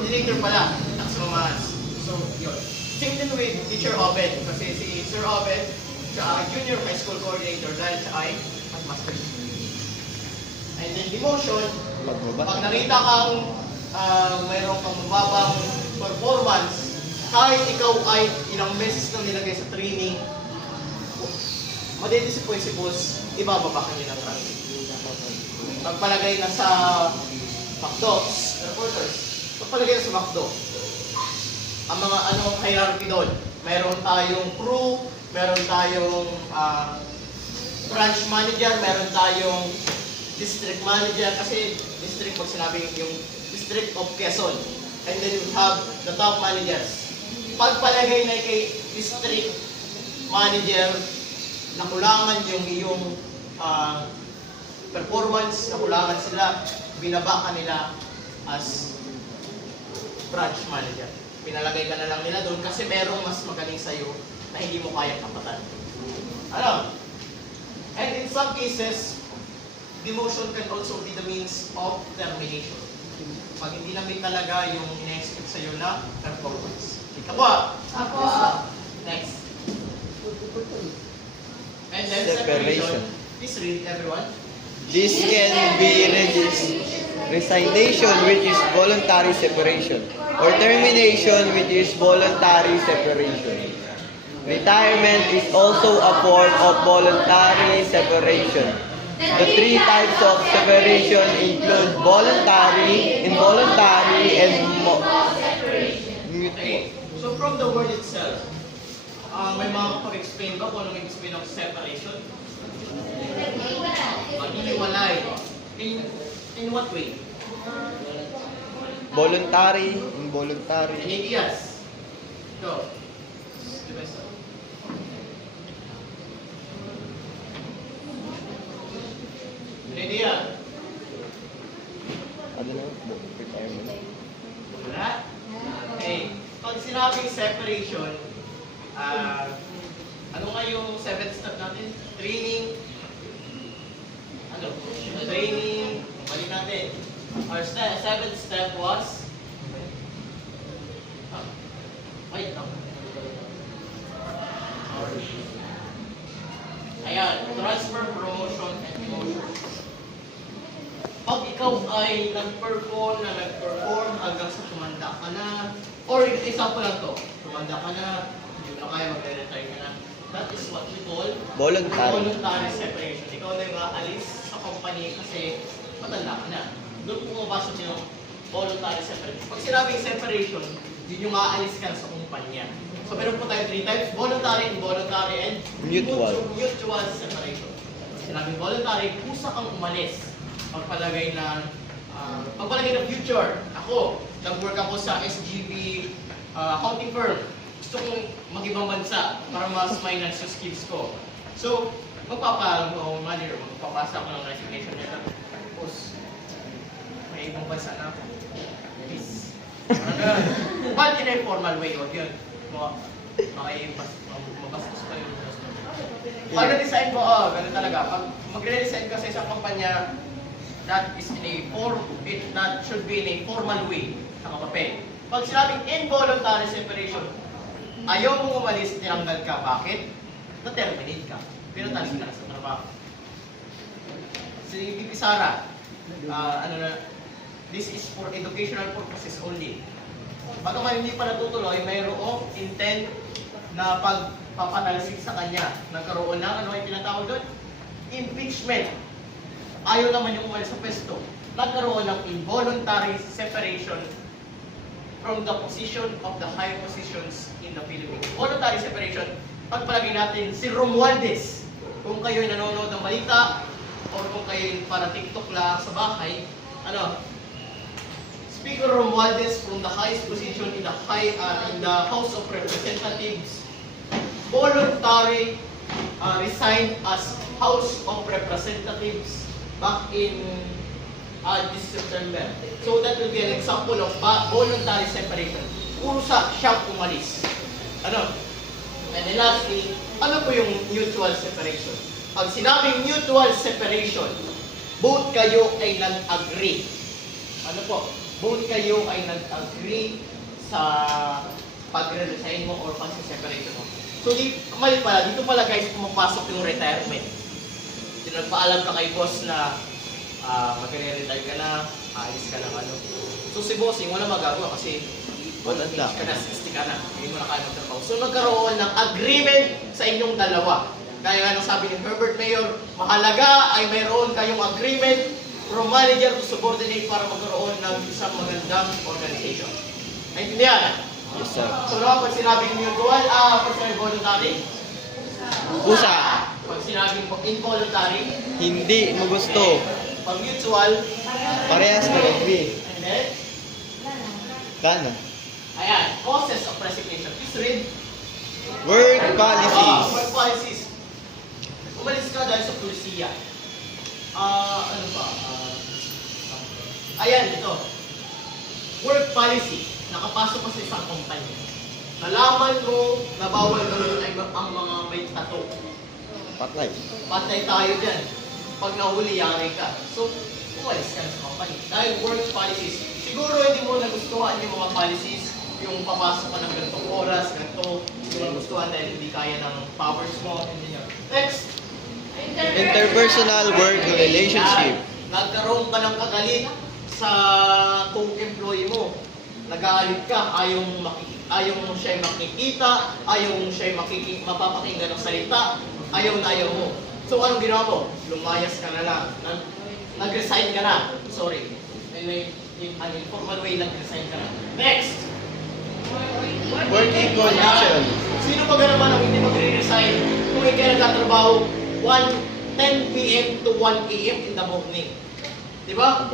coordinator pala ng sumas. So, yun. Same din with Teacher Oben. Kasi si Sir Oben, siya junior high school coordinator dahil siya ay master. And then demotion, pag nakita kang mayroon kang mababang performance, kahit ikaw ay ilang beses na nilagay sa training, madidisappoint si boss, ibababa ka niya ng rank. Pagpalagay na sa McDo, reporters, pagpalagay na sa McDo, ang mga anong hierarchy doon, meron tayong crew, meron tayong branch manager, meron tayong district manager, kasi district, pag sinabing yung district of Quezon, and then we have the top managers. Pagpalagay na kay district manager, nakulangan yung iyong performance, nakulangan sila, binaba ka nila as branch manager. Pinalagay ka na lang nila doon kasi merong mas magaling sa'yo na hindi mo kayang kapatan. Ano? And in some cases, demotion can also be the means of termination. Pag hindi namin talaga yung ina-expect sa'yo na performance. Ika po. Apo. Next. And then separation. Please read everyone. This can be resignation, which is voluntary separation, or termination, which is voluntary separation. Retirement is also a form of voluntary separation. The three types of separation include voluntary, involuntary, and Okay. So from the word itself, may mga pag-explain ba kung anong explain ng separation? Iniwalay. In what way? voluntary, involuntary. Ideas. Go. Idea. Ano na? Retirement. Wala? Okay. Pag sinabing separation, ano nga yung 7th step natin? Training. Ano? Training. Balik natin. Our 7th step was wait, no. Ayan, transfer, promotion, and demotion. Pag ikaw ay nag-perform hanggang sa tumanda ka na, or example lang to, tumanda ka na, hindi mo na kaya mag-retire ka na, that is what we call voluntary separation. Ikaw na yung aalis sa company kasi matanda ka na. Doon pumapasok yung voluntary separation. Pag sinabing separation, yun yung aalis ka sa kumpanya. So meron po tayo 3 types, voluntary, involuntary, and mutual separation. Sinabing voluntary, kusa kang umalis. Pagpalagay ng future. Ako, nag-work ako sa SGB accounting firm. Gusto kong mag-ibang bansa para mas finance yung skills ko. So, magpapasa ako ng resignation letter. Tapos, may ibang bansa na ako. Please. But in a formal way, huwag yun. Mabastos pa yun. Pag na-design ko, ganun talaga. Pag magre-resign ka sa isang kumpanya, that should be in a formal way, nakapapel. Pag sinabing involuntary separation, ayaw mong umalis, tinanggal ka. Bakit? Na-terminate ka. Pinatalis ka na sa trabaho. Si Bibi Sara, this is for educational purposes only. Baka man hindi pa natutuloy, mayroong intent na pagpapanalisik sa kanya. Nagkaroon ng, ano ay tinatawag doon? Impeachment. Ayaw naman yung umalis sa pwesto. Nagkaroon ng involuntary separation from the position of the high positions in the Philippines. Voluntary separation, pagpalagay natin si Romualdez. Kung kayo'y nanonood ng balita, or kung kayo'y para TikTok lang sa bahay, Speaker Romualdez from the highest position in the House of Representatives voluntary resigned as House of Representatives back in this September. So that will be an example of voluntary separation. Kusa siyang umalis. And then lastly, ano po yung mutual separation? Pag sinabing mutual separation, both kayo ay nag-agree. Ano po? both kayo ay nag-agree sa pagre-resign mo or pag-separate mo. So, mali pala, dito pala guys, pumapasok yung retirement. Yung nagpaalam ka kay boss na magre-retire ka na, alis ka ng ano. So, si bossing, wala magagawa kasi Matanda ka na, 60 ka na, hindi mo na kaya magtrabaho. So, nagkaroon ng agreement sa inyong dalawa. Kaya nga nang sabi ni Herbert Mayor, mahalaga ay mayroon kayong agreement from manager to subordinate para magkaroon ng isang magandang organization. Naintindihan? Yes, sir. So, naman pag sinabing mutual, pag sinabing voluntary, Usa. pag sinabing involuntary, Hindi mo gusto. pag mutual, Parehas nag-agree. and then, Kana. ayan, causes of resignation. Please read. Work policies. Work policies. Umalis ka dahil sa pulisiya. Ano ba? Ayan, ito. Work policy. Nakapasok ka sa isang kumpanya. Nalaman mo na bawal gawin ay ang mga may tattoo. Patay. Patay tayo dyan. Pag nahuli, yari ka. So, umalis ka na sa company. Dahil work policies. Siguro hindi mo nagustuhan yung mga policies, yung papasok ka ng ganitong oras, ganito, hindi mo nagustuhan dahil hindi kaya ng powers mo. Hindi nyo. Next. Interpersonal work relationship. Nagkaroon ka ng kagalit sa co-employee mo. Nag-aalit ka, ayaw mo siya makikita, ayaw mo siya mapapakinggan ng salita, ayaw mo. So, anong ginawa mo? Lumayas ka na lang. Nag-resign ka na. Sorry. In an informal way, nag-resign ka na. Next! Working condition. Sino ba naman ang hindi magre-resign kung hindi ka nagtatrabaho 10 p.m. to 1 a.m. in the morning? Diba?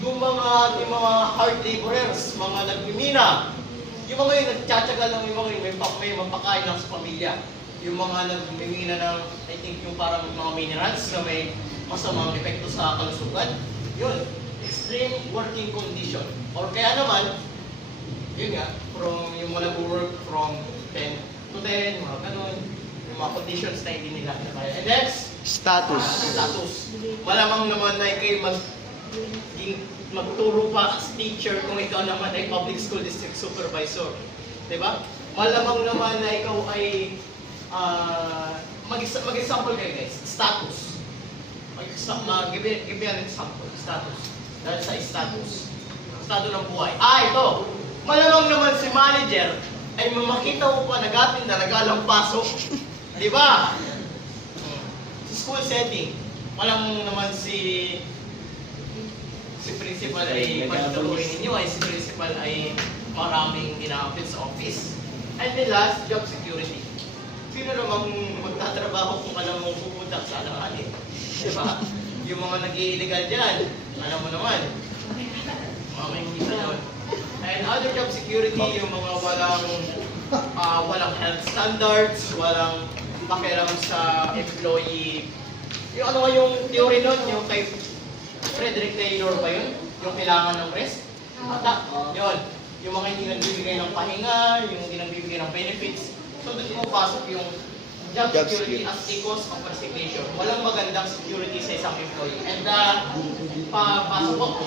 Yung mga hard laborers, mga nagmimina, yung mga yung nagtsatsaga lang, yung mga yung may mapakain lang sa pamilya. Yung mga nagmimina ng, I think yung parang mga minerals na may masamang epekto sa kalusugan. Yun, extreme working condition. Or kaya naman, yun nga, from yung mga nag-work from 10 to 10, mga ganun, yung mga conditions na hindi nila kaya. And next, Status. Malamang naman na kayo magturo pa as teacher kung ikaw naman ay public school district supervisor. Diba? Malamang naman na ikaw ay mag-example kayo guys. Status. Give me an example. Status. Dahil sa status. Estado ng buhay. Ito. Malamang naman si manager ay makita mo pa nagatinda, nagalampasok. Diba? Sa school setting, malamang naman si principal ay pagtutuloy ninyo ay si principal ay maraming ginamit sa office. And the last, job security. Sino namang magtatrabaho kung alam mong pupunta sa alanganin? Diba? Yung mga nag-i-illegal dyan, alam mo naman. Mga may kumisa yun. And other job security, yung mga walang health standards, walang pakialam sa employee. Yung ano nga yung theory nun, yung kay Frederick Taylor ba yun? Yung kailangan ng rest? Ata, yun. Yung mga hindi nagbibigay ng pahinga, yung hindi nagbibigay ng benefits. So doon pumapasok yung job security as a cause of resignation. Walang magandang security sa isang employee. And papasok po.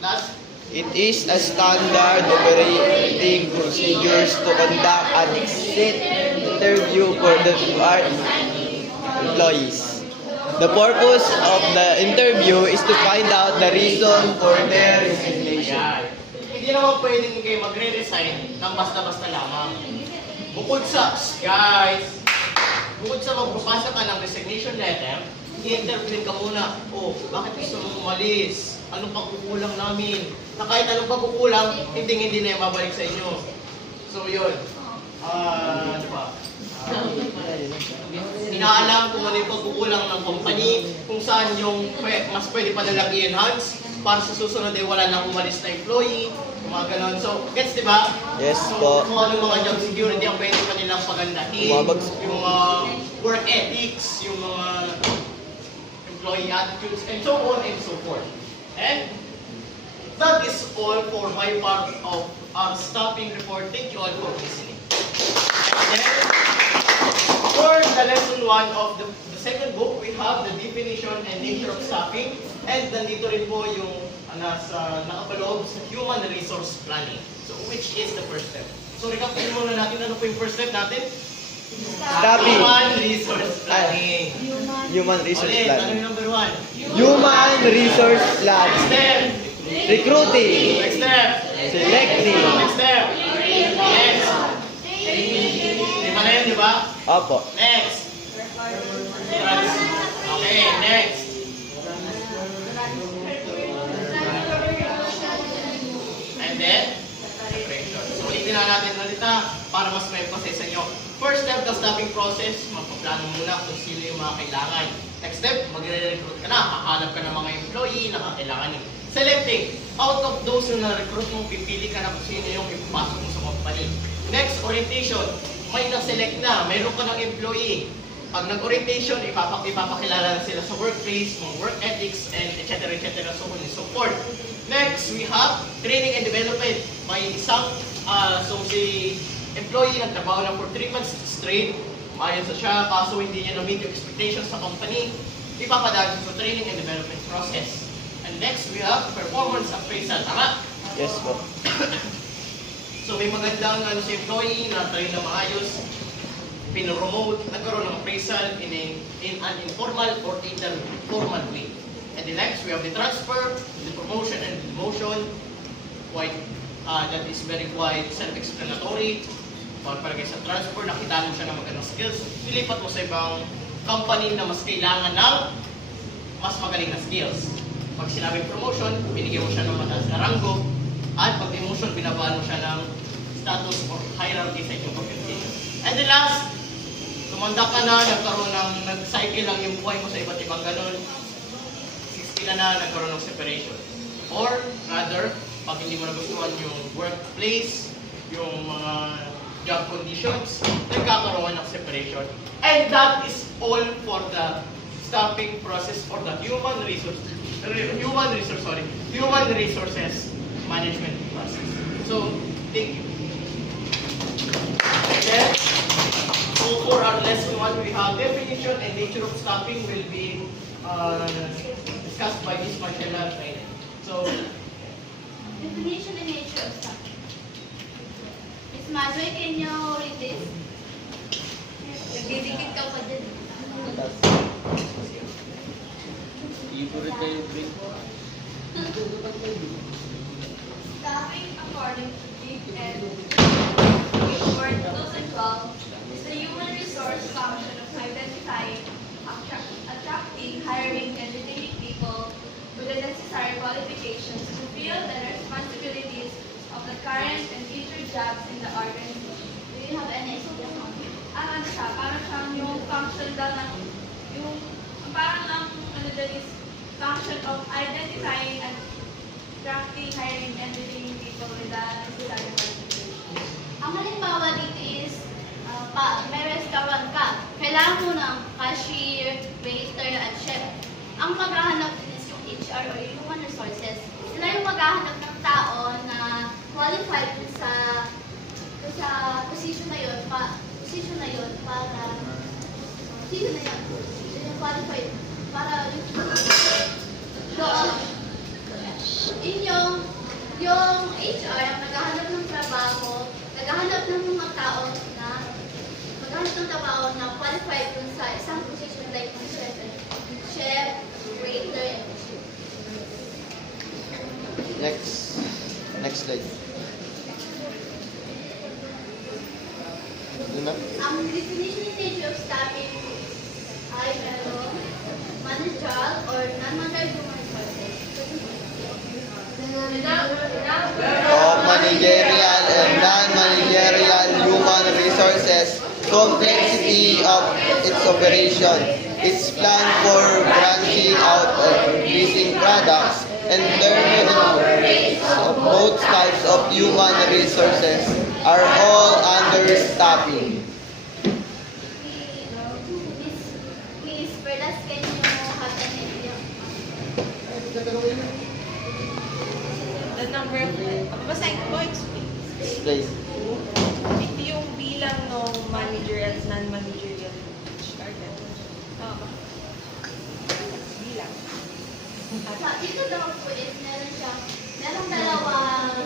Last. It is a standard operating procedures to conduct an exit interview for the employees. The purpose of the interview is to find out the reason for their resignation. Ayan. Hindi naman pwedeng kayo magre-resign ng basta-basta lamang. Bukod sa, guys, bukod sa magpapasa ka ng resignation letter, i-interview ka muna. Oh, bakit gusto mong umalis? Anong pagkukulang namin? Na kahit anong pagkukulang, hindi na yung mabalik sa inyo. So, yun. Ano ba? Inaalam kung ano yung pagkukulang ng company, kung saan yung mas pwede pa nilang i-enhance para sa susunod ay wala nang umalis na employee, mga ganon. So, gets di ba? Yes So, po. kung ano mga job security ang pwede pa nilang pagandahin, yung mga work ethics, yung mga employee attitudes, and so on and so forth. And that is all for my part of our staffing report. Thank you all for listening. And then, for the lesson 1 of the second book, we have the definition and nature of staffing. And nandito rin po yung nakapaloob sa human resource planning. So, which is the first step? So, recapin muna natin ano po yung first step natin? Staffing. Human resource planning. Human resource Ulit, ano planning. yung number 1? Human resource Next planning. step. Recruiting. Next step. Selecting. Next step. Next. Lima na yun, di ba? Opo. Next. Okay, next. And then, separation. So, ulitin na natin ulit para mas may emphasis sa inyo. First step ng staffing process, magpaplano muna kung sino yung mga kailangan. Next step, magre-recruit ka na. Hahanap ka ng mga employee na kakailangan nyo. Selecting. Out of those na na-recruit mo, pipili ka na kung sino yung ipapasok mo sa company. Next, orientation. May na-select na. Mayroon ka ng employee. Pag nag-orientation, ipapakilala na sila sa workplace, mga work ethics, and etc. So on and so forth. Next, we have training and development. May isang, si employee nagtrabaho na for 3 months straight. Maayos na siya, kaso hindi niya na-meet yung expectations sa company. Ipapadaan sa training and development process. And next, we have performance appraisal. Tama? Yes po. So may magandang si employee na tayo na maayos, pinromote, nagkaroon ng appraisal in an informal or formal way. And the next, we have the transfer, the promotion and demotion. That is very quite self-explanatory. Pagpalagay sa transfer, nakita mo siya ng magandang skills, nilipat mo sa ibang company na mas kailangan ng mas magaling na skills. Pag sinabing promotion, binigyan mo siya ng mataas na ranggo, at pag demotion, binabaan mo siya ng status or hierarchy sa inyong compensation. And the last, tumanda ka na, nag-cycle lang yung buhay mo sa iba't ibang ganun, 60 ka na, nagkaroon ng separation. Or rather, pag hindi mo nagustuhan yung workplace, yung mga job conditions, nagkakaroon ng separation. And that is all for the staffing process for the human resources management process. So, thank you. Then, so for our lesson 1, we have definition and nature of staffing will be discussed by Ms. Marcela. So, Definition and nature of staffing. Ms. Madre, can you read this? Nagdidikit ka pa dyan. Staffing, according to Deep and Report 2012, is the human resource function of identifying, attracting, hiring, and retaining people with the necessary qualifications to fill the responsibilities of the current and future jobs in the organization. Do you have any example? Ano siya? Parang siyang yung function daw ng, yung parang ang ano dyan is function of identifying and attracting, hiring, and retaining people with the necessary qualifications. Ang halimbawa dito is, may restaurant ka. Kailangan mo ng cashier, waiter, at chef. Ang maghahanap din is yung HR or human resources. Sila yung maghahanap ng tao na qualified sa position na yun, yung qualified para yung HR ang naghahanap ng trabaho, naghahanap ng mga tao na qualified dun sa isang position like ng chef, waiter, and Next slide. Yun na? ang definition and nature of staffing ay managerial or non-managerial human resources. Of managerial and non-managerial human resources, complexity of its operation, its plan for branching out and increasing products, and terminologies of both types of human resources are all under staffing. Please, Perlas, can you have an idea? The number of, babasahin ko, explain. Explain. Ito yung bilang ng managerial at non-managerial HR. Tama ba? Bilang. Sa ito daw po is merong dalawang